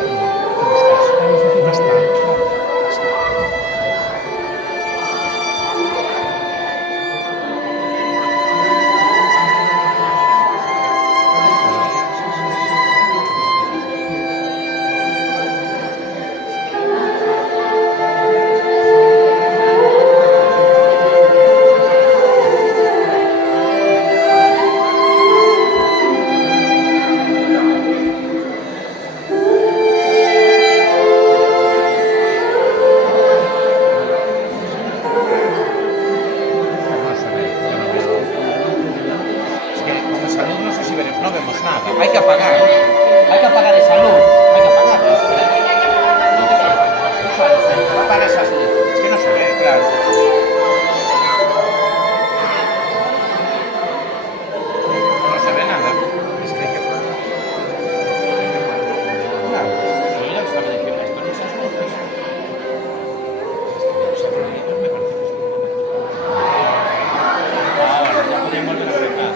No está. No se ve, yo no veo. Es que como salud no sé si veremos, no vemos nada. Hay que apagar. Hay que apagar esa luz. Hay que apagarla. Apaga esas luces. Es que no se ve, claro. No se ve nada. Es que hay que apagar. Claro. Pero ya lo estaba diciendo esto, no esas luces. Es que no se ve, me parece que estoy ahora, ya podemos volver a empezar.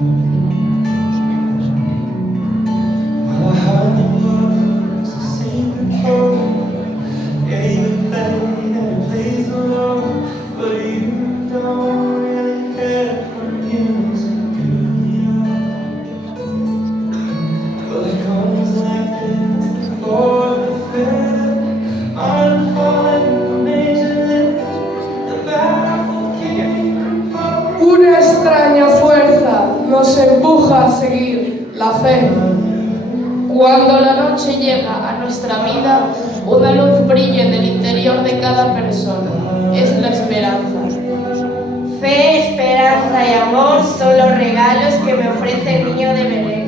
Well, I heard the words, I sing the tone. Yeah, you play and it plays along, but you don't really care for music, do you? Well, it comes like this before the fair, unfolding the major lift, the baffled king composed. Una extraña fuerza nos empuja a seguir la fe. Cuando la noche llega a nuestra vida, una luz brilla en el interior de cada persona. Es la esperanza. Fe, esperanza y amor son los regalos que me ofrece el niño de Belén.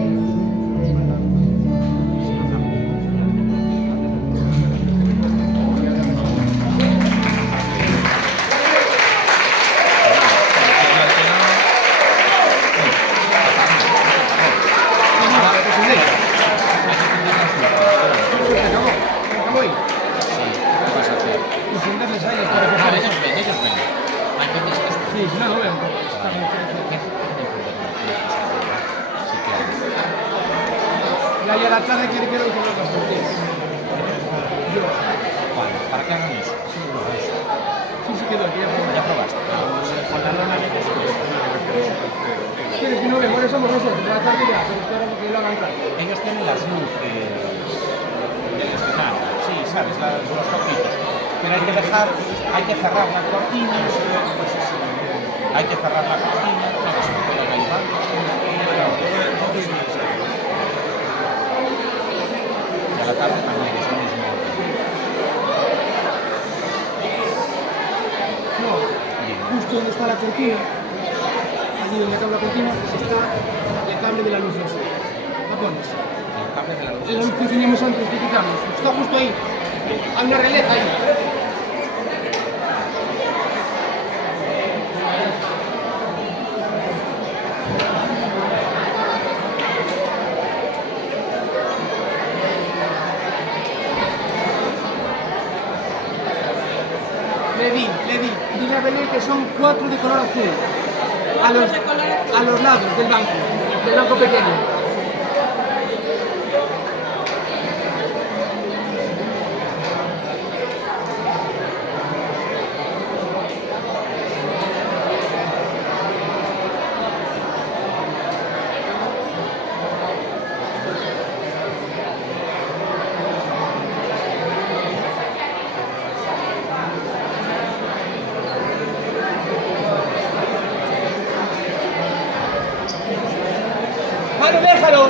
Y a la tarde quiero que lo hagamos. ¿Para qué hagan eso? Sí, quedó aquí. Ya probaste. Con la lona de ¿Quieres que no vemos? Somos nosotros. A la tarde ya, se espera que lo hagan claro. ellos tienen las luces del escenario, sí, sabes, los foquitos. Pero hay que cerrar la cortina, hay que cerrar la cortina, no que se me pueda caer. Y a la tarde también es lo mismo. No, justo donde está la cortina, allí donde acaba la cortina, está el cable de la luz esa. La pones. El cable de la luz. La luz que teníamos antes que quitamos. Está justo ahí. Hay una releta ahí. Le di. Dile a Belén que son 4 de color azul. A los lados del banco pequeño. ¡Manu, déjalo!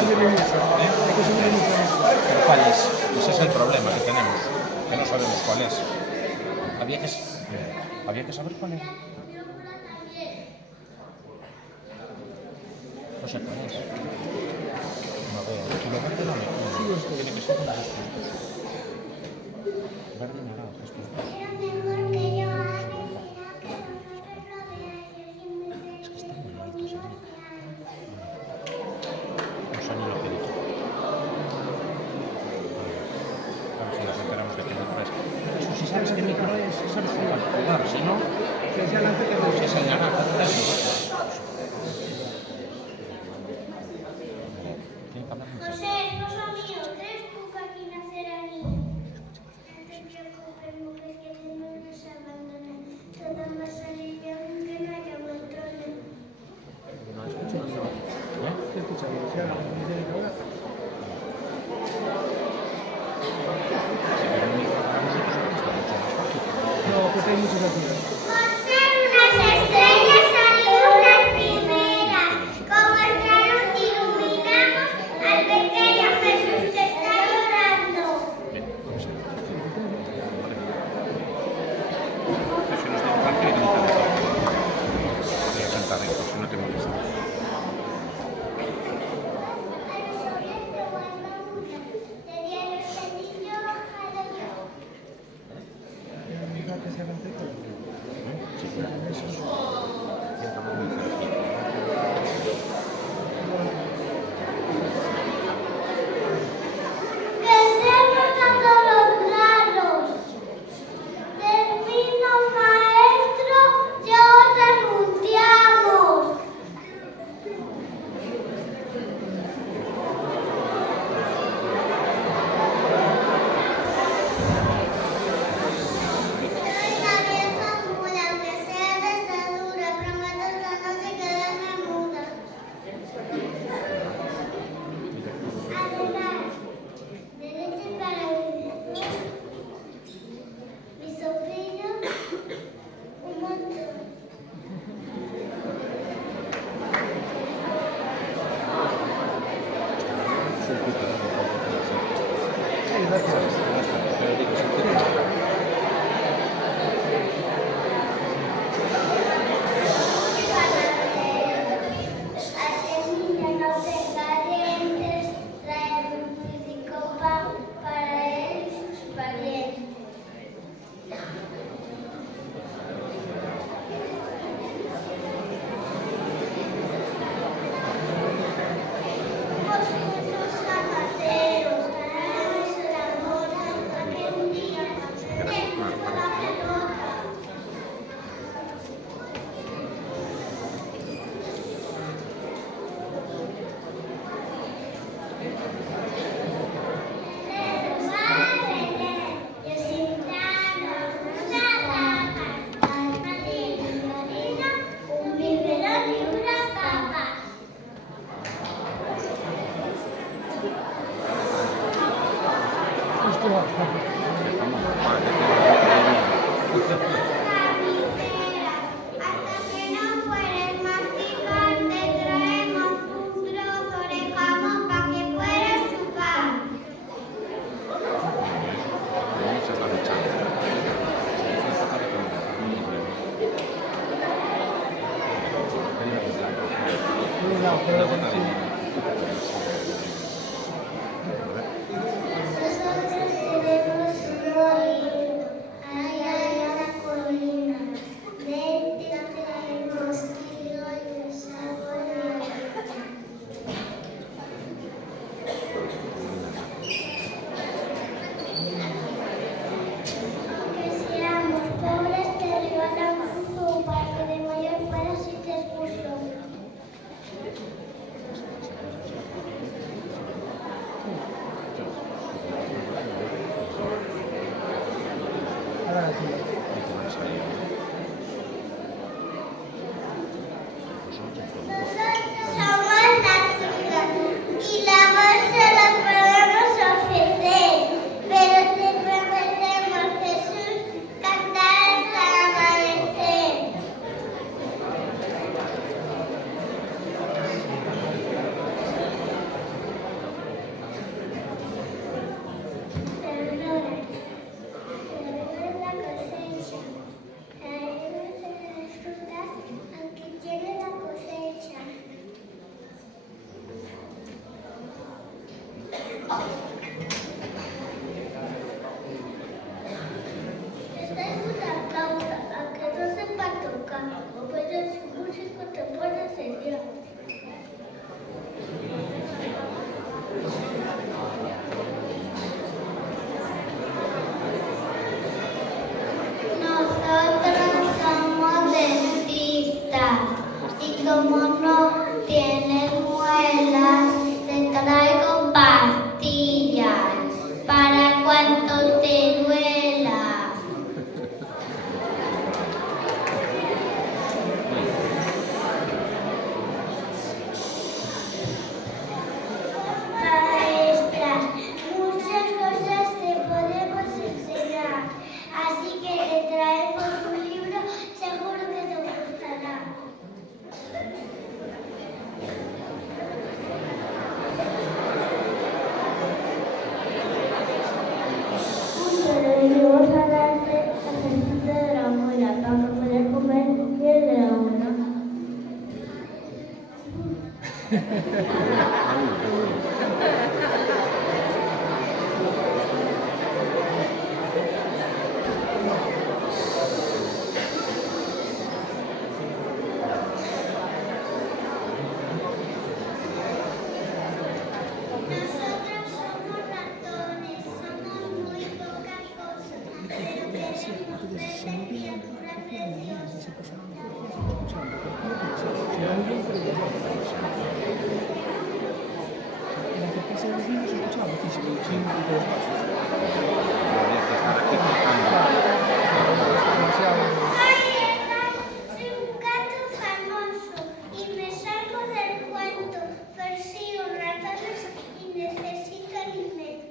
subirle mucho. Hay que subirle mucho. Pero ¿cuál es? Ese es el problema que tenemos, que no sabemos cuál es. Había que saber cuál es. No sé cuál es. No veo. Y lo verde no me cuenta. Tiene que ser con los puntos. Verde y naranja, estos dos. Es que están muy altos, ¿eh? No sé ni lo que dice. A ver si nos enteramos de qué micro es. Eso, si sabes qué micro es, sabes jugar. Cuidado, si no, Que sea la que si es el naranja, tiene que hablar muy José, serio. esposo mío, ¿crees tú que aquí nacerá niño? No te preocupes, mujer, que Dios no nos abandona. Todo va a salir bien, aunque no haya buen trono. ¿Qué escuchamos? ¿Sí ahora? ¿Me dice que ahora? Pero un micro para nosotros está mucho más fácil. No, porque hay muchos aquí. Por ser unas estrellas salimos las primeras. Con nuestra luz iluminamos al pequeño Jesús que está llorando. Bien, vamos a ver. Versiones de infancia y canta de todo. Voy a cantar esto, si no te molesta. A los soles de Guadalupe, de diario sencillo bajado yo. Que se hagan rico. Sí, claro. Tiene que hablar muy cerquita. Crecemos a todos lados. Termino maestro, ya os anunciamos. Soy la vieja mula, aunque sea dentadura, prometo esta noche quedarme muda. Además, de leche para mi sobrino, un montón. Es un puto de Sí, gracias. pero digo, es un puto. Hace niños no tenga dientes, trae un típico pan para él y sus parientes. Vosotros zapateros, ganaros el amor, hasta que un día tenemos la pelota. Un biberón y unas papas. Hasta que no puedes masticar, te traemos un trozo de jamón para que puedas chupar. Se está luchando. Nosotros tenemos un molino, allá en la colina. Vente, traemos criollos saboreados. Aunque seamos pobres, te regalamos un zooparque de mayor para si te excursión. Ahora sí. Nosotros somos la chica y la voz se la podemos ofrecer, pero te prometemos, Jesús, cantar hasta el amanecer. Esta es una flauta, aunque no sepa tocar, o puede ser músico, te puede enseñar. Nosotros somos dentistas y como no tienes muelas, te traigo pastillas para cuando te duela. Maestras, muchas cosas te podemos enseñar, así que te traemos un libro, seguro que te gustará. Juntos le dijimos a darte la receta de la abuela para poder comer bien de la abuela. Nosotros somos ratones, somos muy pocas cosas, pero queremos ver criaturas preciosas. Soy un gato famoso y me salgo del cuento, persigo ratones y necesito alimento.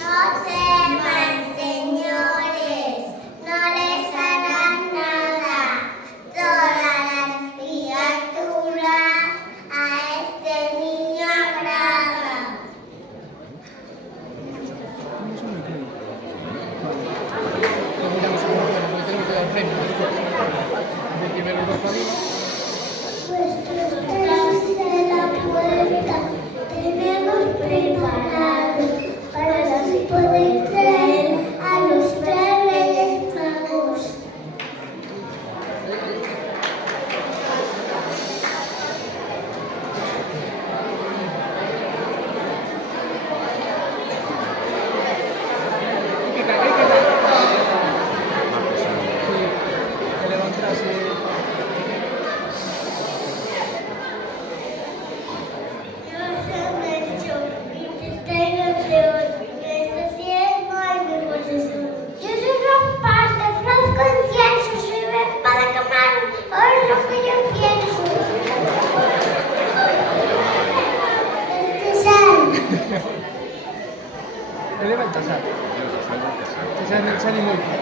No teman, señores, no les harán nada. Todas las criaturas a este niño agradan. Vuestros trajes de la puerta tenemos preparados para si podéis traer a los tres reyes magos. Yo soy Melchor y te traigo el peor. Este cielo hay mejor tesoro. Yo soy Rompaz de flor con incienso. Soy para quemar lo que yo pienso. Este sal. Él es Baltasar. Sale muy bien.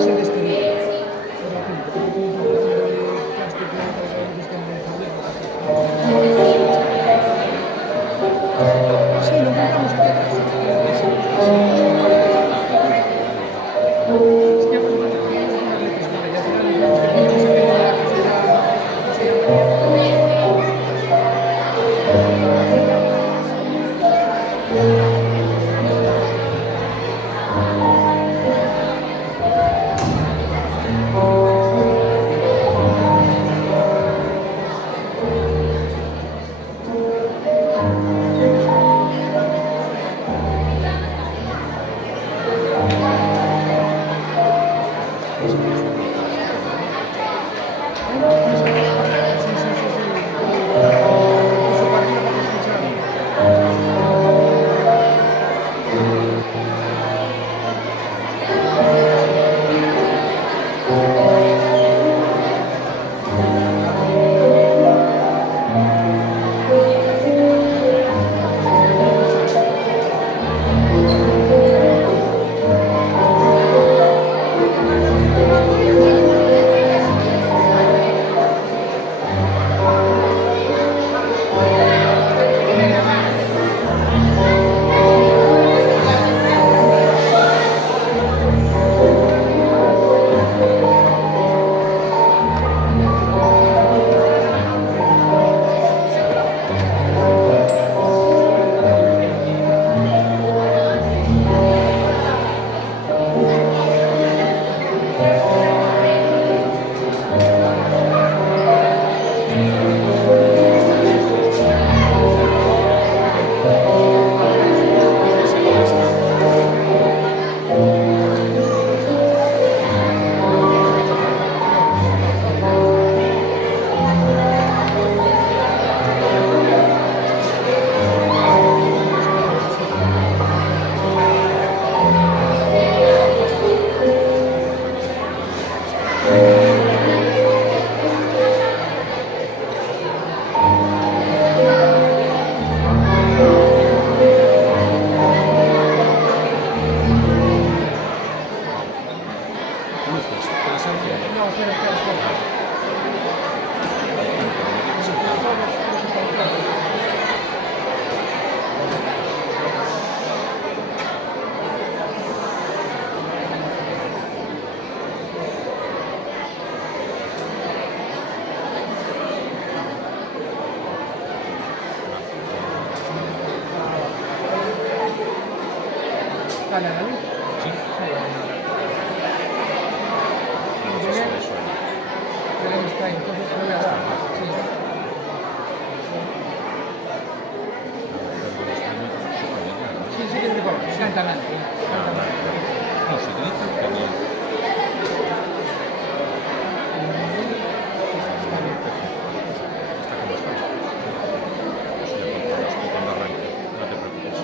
Se desterila. Sí, lo compramos aquí atrás. Es que bueno, aquí hay unas letras que ya serán digamos que no se ve la ¿Sale a la luz? Sí. Sale a la luz. No sé si me suena. Pero ahí está, entonces voy a dar. Sí. Sí, sí que es de color. Cantan antes. Cantan antes. No, se utiliza también. Está como está. Eso ya controlas tú cuando arranque. No te preocupes.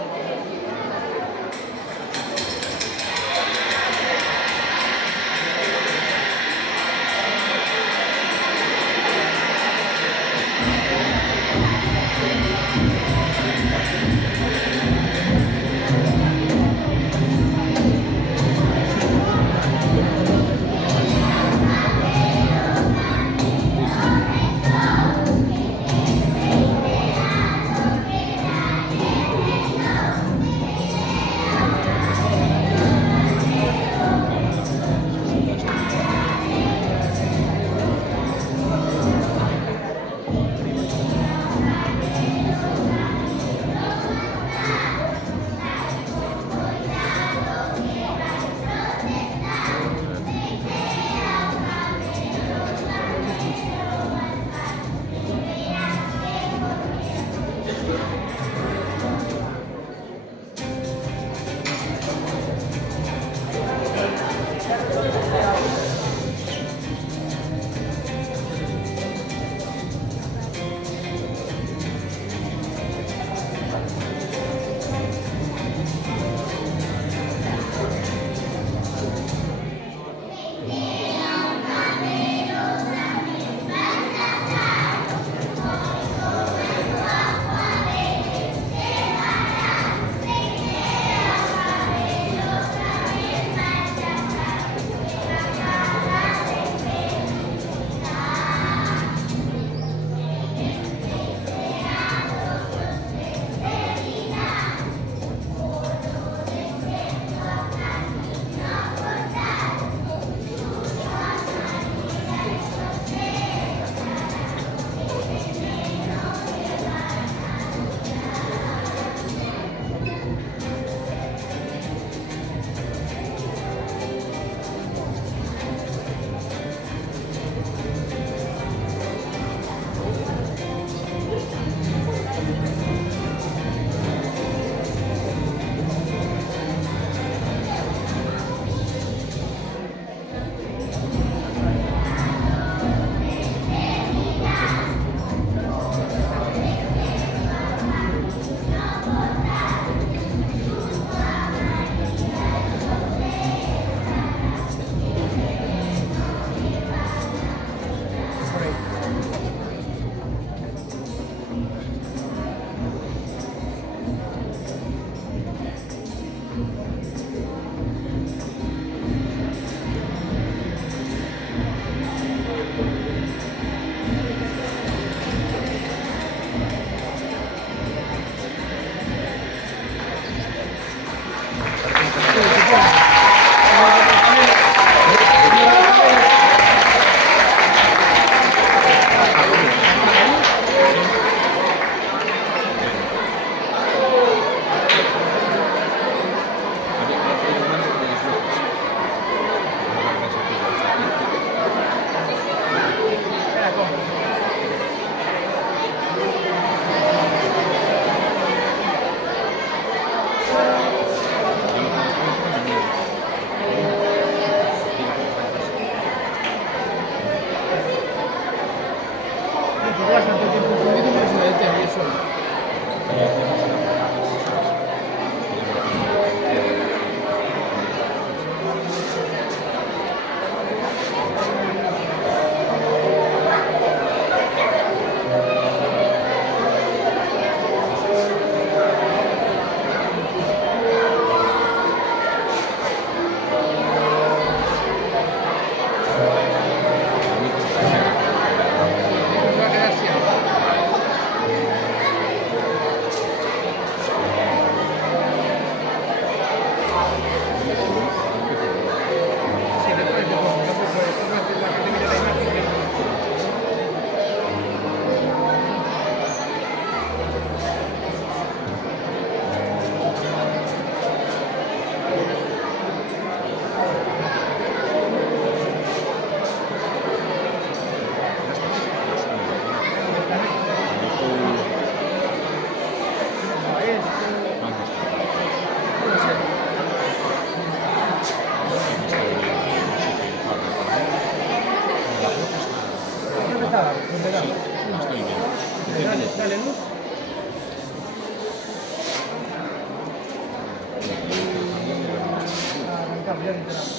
estamos, ya nos enteramos.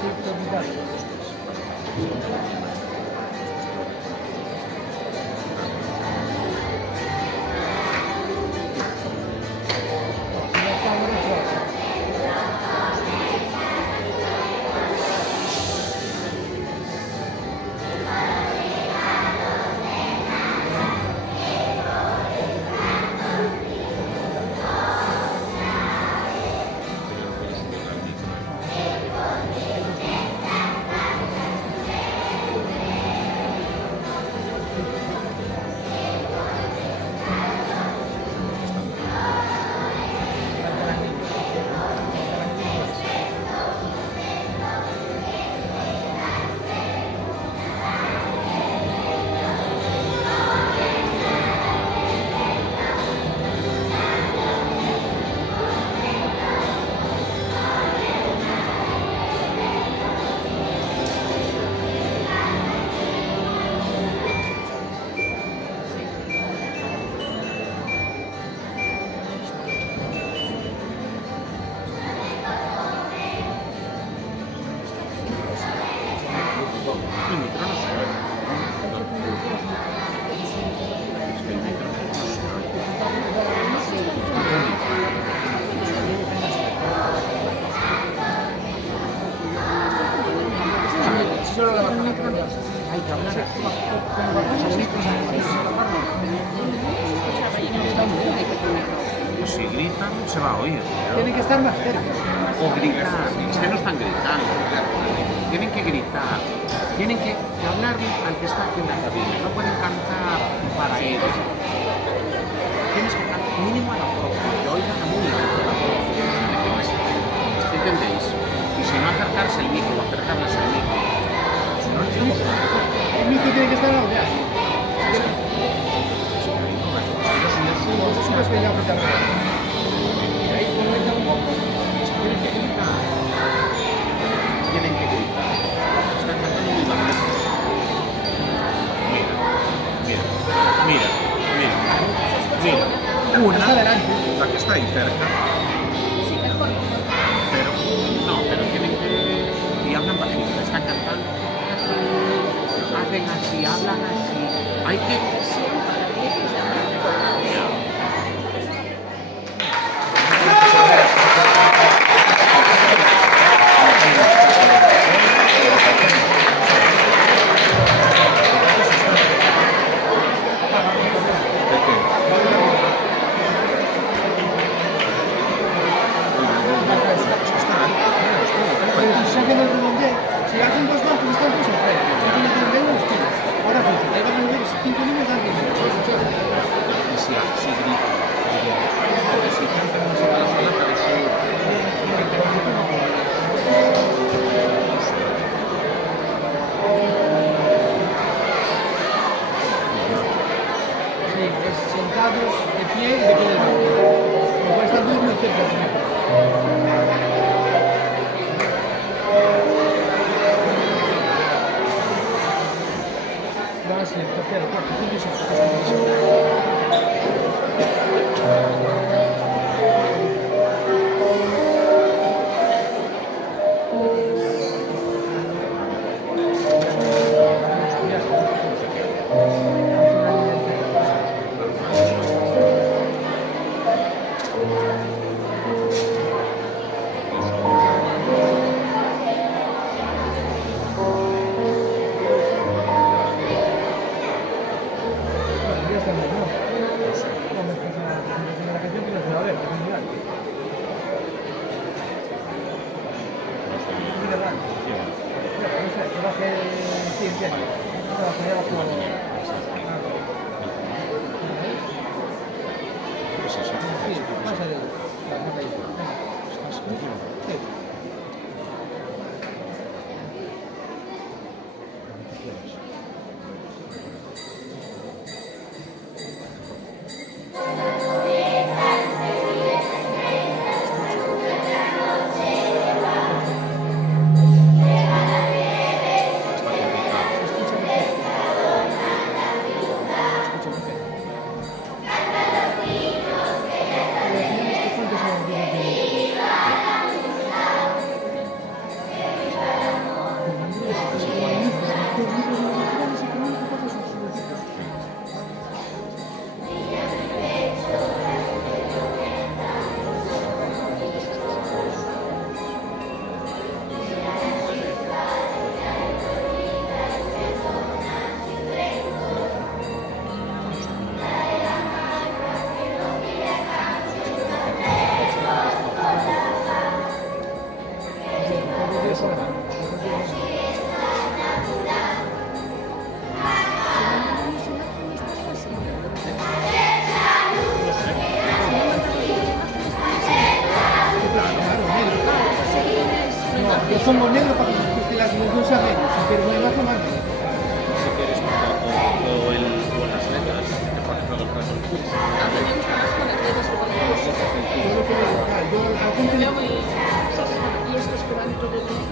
Sí, pero cuidado. Ya estamos dentro. Solo la vacuna. Hay que hablar Si gritan, se va a oír. Tienen que estar más cerca. O gritar, es que no están gritando. Tienen que gritar, tienen que hablar al que está aquí en la cabina, no pueden cantar para ellos. Tienes que cantar mínimo a la propia, que oigan a muy alto la propia. ¿Entendéis? Y si no acercarse el micro, acercarles el micro. Si no, les vamos a acercar. El micro tiene que estar en la olla. Yo soy el subo, Eso es que ya apretar. Y ahí conecta un poco. tienen que gritar. Tienen que gritar. Están cantando muy bajo. Mira, mira, mira, mira, mira. Más adelante. La que está ahí cerca. Pero, no, pero tienen que... Y hablan bajito, están cantando. Hacen así, hablan así. Hay que... Si hacen el redondel, si hacen dos bancos, están dos o tres. Si hacen el redondel, los tienes. Ahora funciona. Ahí van a ver 5 niños dan 10 minutos. Y si gritan, porque si cantan música la zona, pero Sí, es sentados, de pie y de pie del banco. No puede estar muy cerca del micro. Van así, el tercero, cuarto, quinto y sexto. Ya está, ¿no? Vamos a empezar a la canción. pongo negro para que las dimensiones sean menos. Si quieres una imagen, más negro. Si quieres, o las letras, te pones los rasgos. A mí me gustan más con las letras que con el curso. Yo lo que veo, yo a la gente Veo y estos que van todo el día.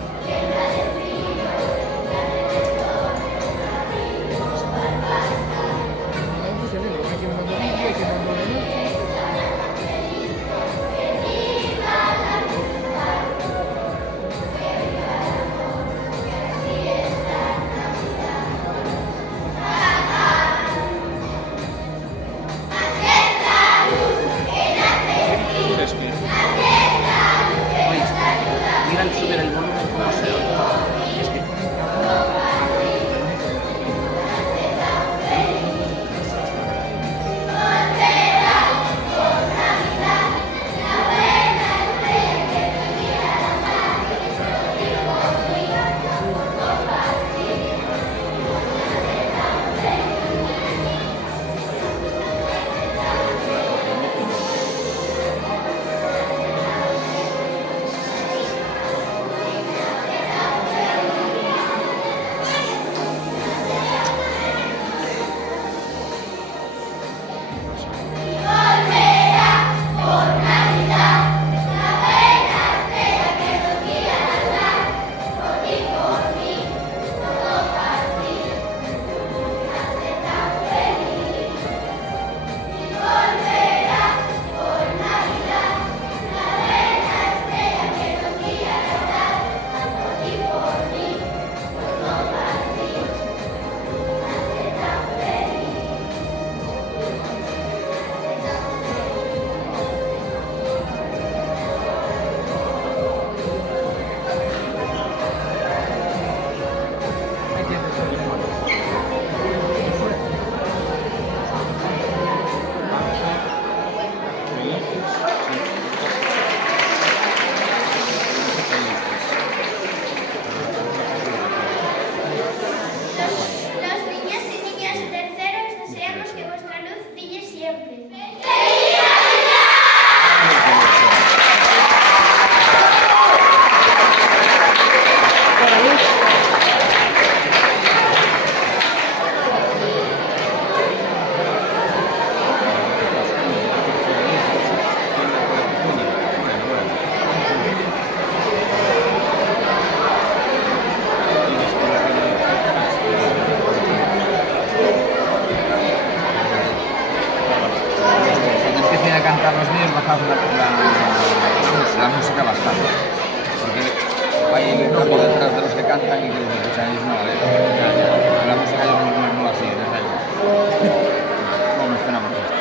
pues de negro, hay que mandar vídeo, hay que mandar demás. Es que... Oíste, mira al subir el volumen como se oye. Es que... Los niños y niñas terceros deseamos que vuestra luz brille siempre. Cuando empiecen a cantar los niños, bajad la música bastante. Porque hay un campo detrás de los que cantan y que los escuchan ellos no la ven. La música ellos no la siguen, es ahí. ¿Cómo mencionamos esto?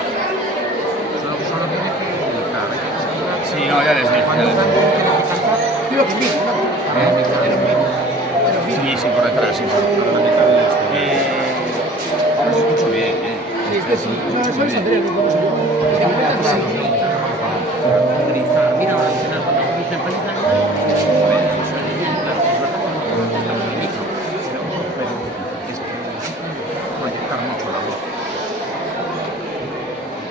Solo tienes que dedicar. Sí, no, ya les dije. Cuando canten, Digo que mira, ¿no? Sí, sí, por detrás, sí. Ahora se escucha bien, Sí, sí. No, eso es Andrés, no como se llama. Mira, ahora al final cuando dicen feliz Navidad, proyectar mucho la voz.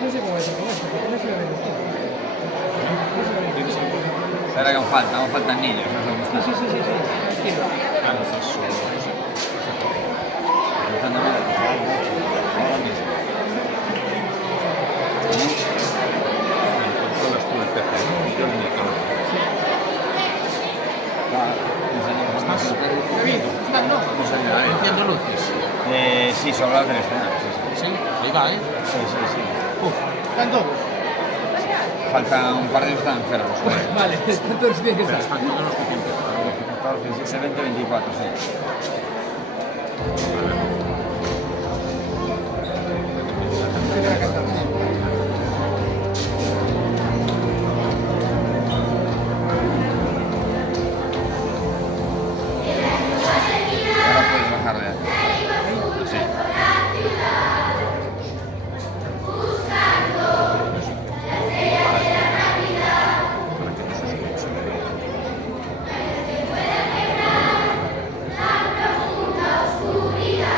No sé cómo es esto, porque no se ve bien. Pero que aún faltan niños, no sé cómo está. Sí. Ahora mismo. Controlas tú el PC, ¿no? Y yo el micrófono. Están locos. Haciendo luces. Sí, sobre la escena. Sí, ahí va, ¿eh? Sí. Están todos. Falta un par de ellos están enfermos. Vale, están todos bien que Pero están. están todos los que tienen. 14, 16, 20, 24, sí. Ahora puedes bajar de ahí. Sí. Oscuridad.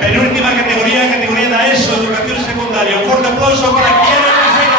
Penúltima categoría, categoría da ESO, educación secundaria. Un fuerte aplauso para Guillermo Mosena.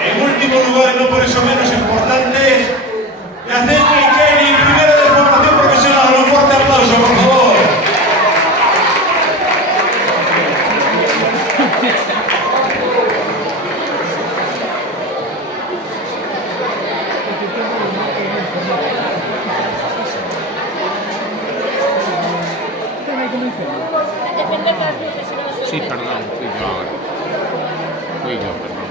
En último lugar, no por eso menos importante, Yacetri Kelly, primero de formación profesional. Un fuerte aplauso, por favor. Defender las luces y no las Sí, perdón, fui yo ahora. Fui yo, perdón.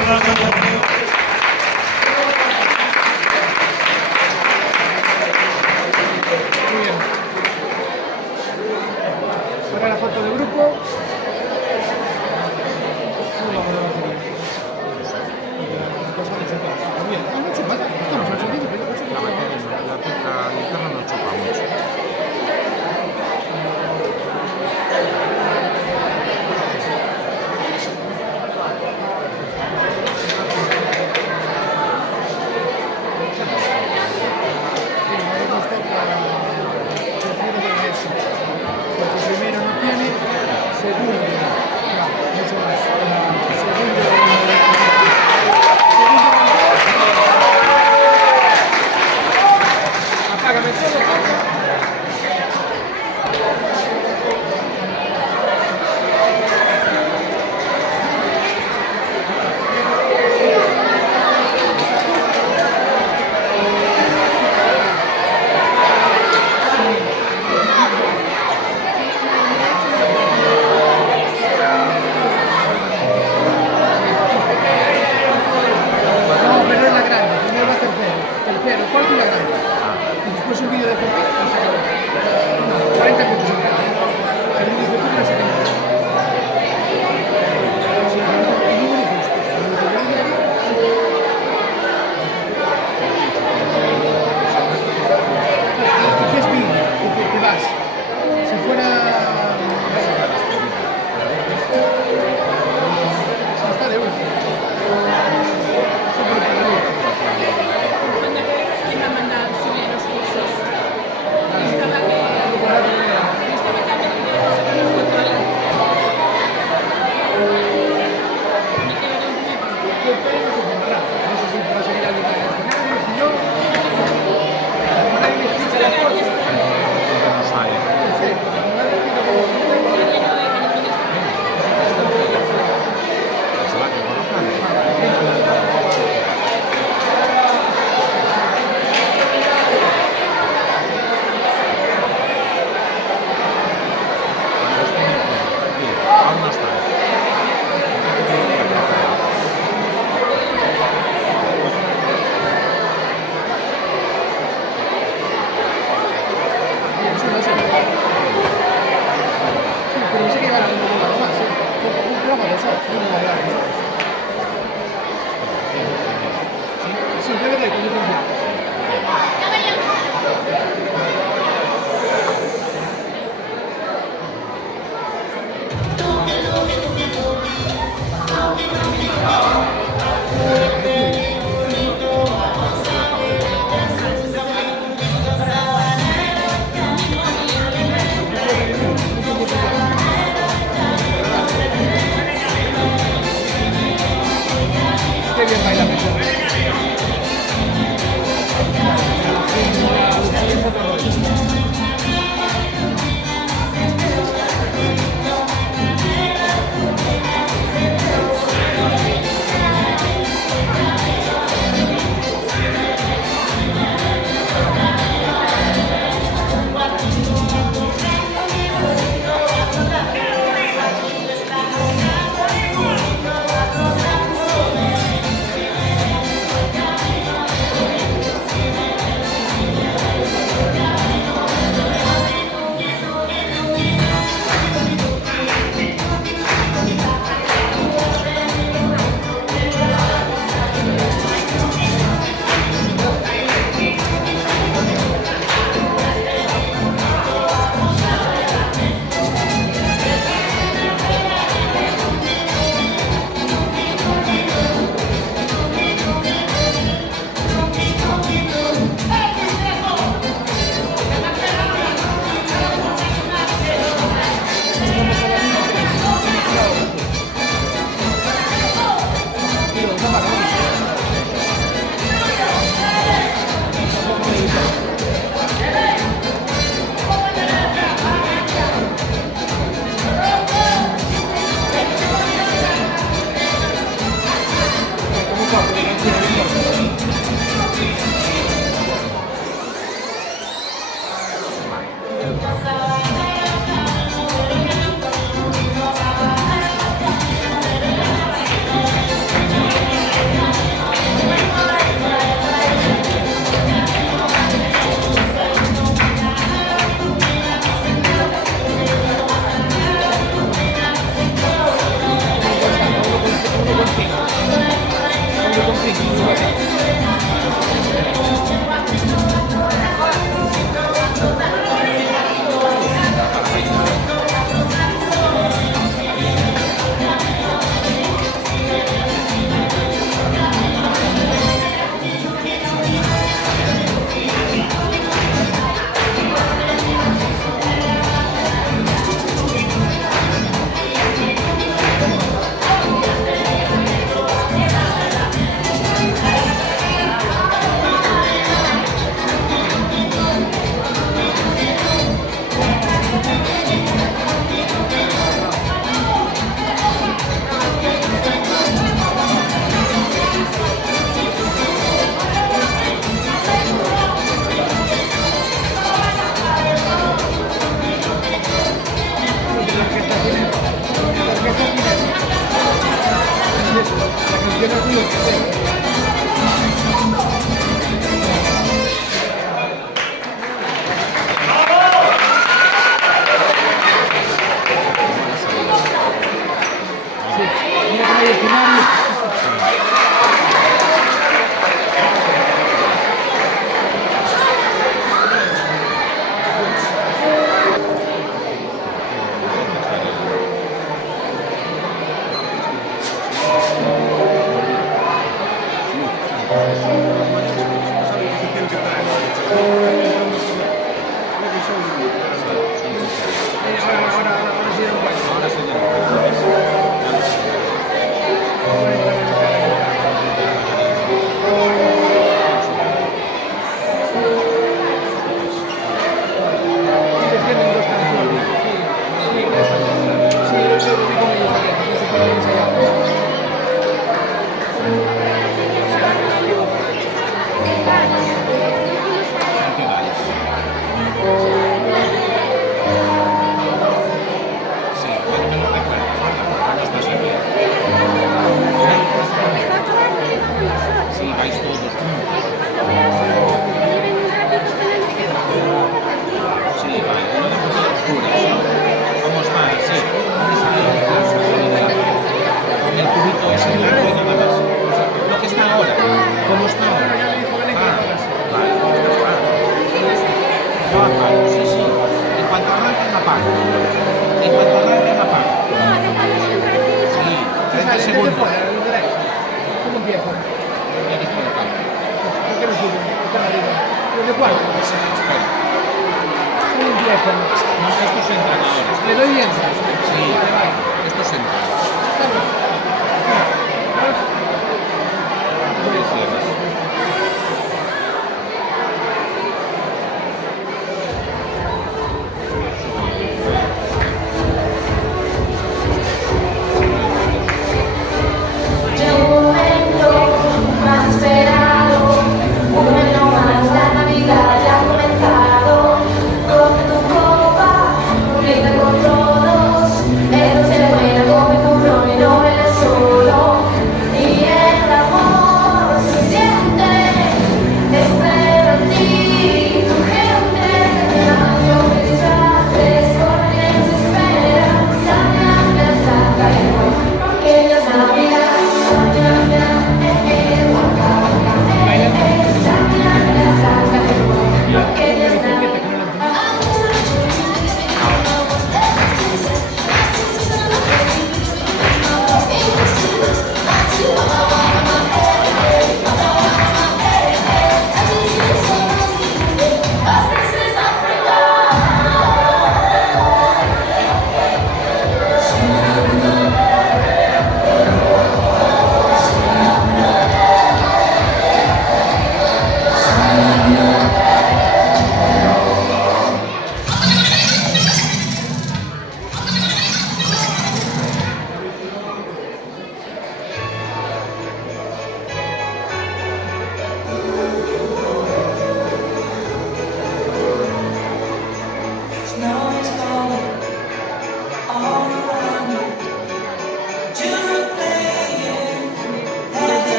Aplauso, por favor. Muy bien. Ahora la foto de grupo. ¿Cómo vamos la batería? Muy bien. No mucho, vale. Estamos al sentido, pero La batería, la guitarra no choca mucho. porque primero no tiene, segundo, mucho más, segundo, apágame todo. No, pero es la grande, primero va tercero, cuarto y la grande. Y después un vídeo de FP y se acabó. No, 40 minutos en cada. El vídeo de FP no se acabó. ¿Qué es vídeo? Porque te vas. Si fuera... Está de uno. ¿Quién va a mandar subir los cursos? Estaba que... Estaba que había que sacar una foto ahí. Me quedo de un momento. Yo espero que se pondrá. No sé si va a seguir alguien para el escenario, si no... Para ir a escuchar la foto. No sale. Sí, para ir a Lleno de calentines. Se va a colocar. Aún no está. pero pensé que iban a un lado más, ¿eh? Un programa de eso, no me va a llegar a nosotros. Sí, DVD, con el tiempo. Qué bien baila Messi. Mira que hay escenario. ¿Le doy bien? Sí, esto es Ya un momento más esperado, un año más, la Navidad ya ha comenzado. Coge tu copa, brinda con todos, esto se buena, come tu ron y no me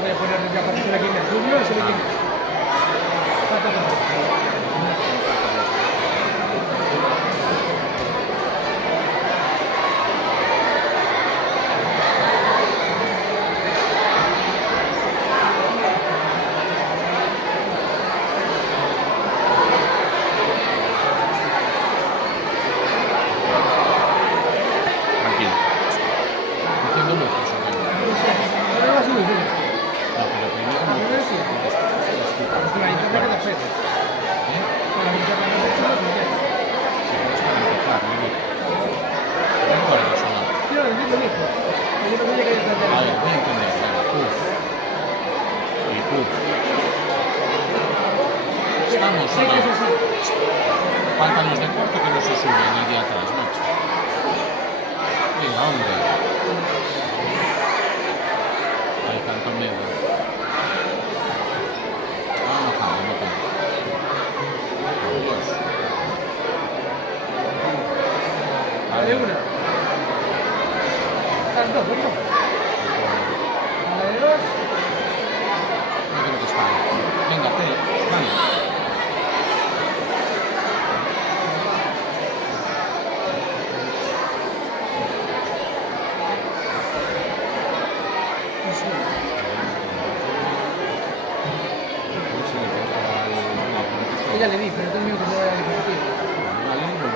Voy a poner ya para que se ve quién es. Rubio, se ve quién es. Tranquilo. Entiendo mucho eso. Algo así muy bien. No, pero primero A ver si. Pues la internet queda fea. Con la internet no se puede meter. para empezar, ¿no? No recuerdo eso, ¿no? Sí, no, lo mismo. Yo no sabía que había que A ver, voy a entender, venga, puf. Y puf. Estamos, Sí, que es ¿no? así. Faltan los de cuarto que no se suben allí atrás, macho. Venga, hombre. Hay tanto miedo. Ah, no cabe, no cabe. Por Dios. Dale una. Las dos, ¿no? Dale dos. No creo que está. Venga, te, vale. Ya le di, pero tengo miedo que se vaya a repetir.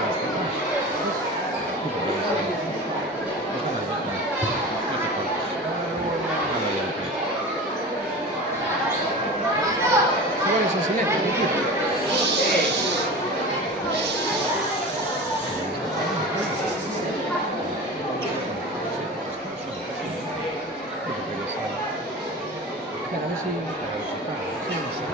Igual es el silencio, tío. Espera, a ver si... Sí, no sé.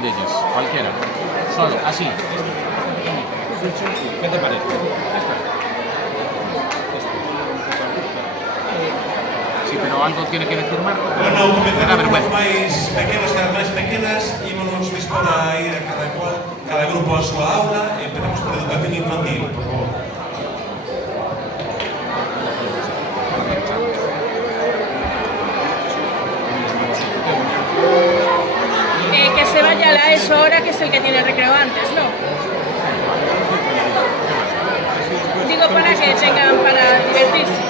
cual de ellas, cualquiera. Solo, así. ¿Qué te parece? Sí, pero algo tiene que decir Marco. Bueno, comenzamos con as máis pequenas, cada máis pequenas, ímonos dispor a ir a cada grupo a súa aula, e empezamos por educación infantil, por favor. Que se vaya a la ESO ahora, que es el que tiene el recreo antes, ¿no? Digo para que tengan para divertirse.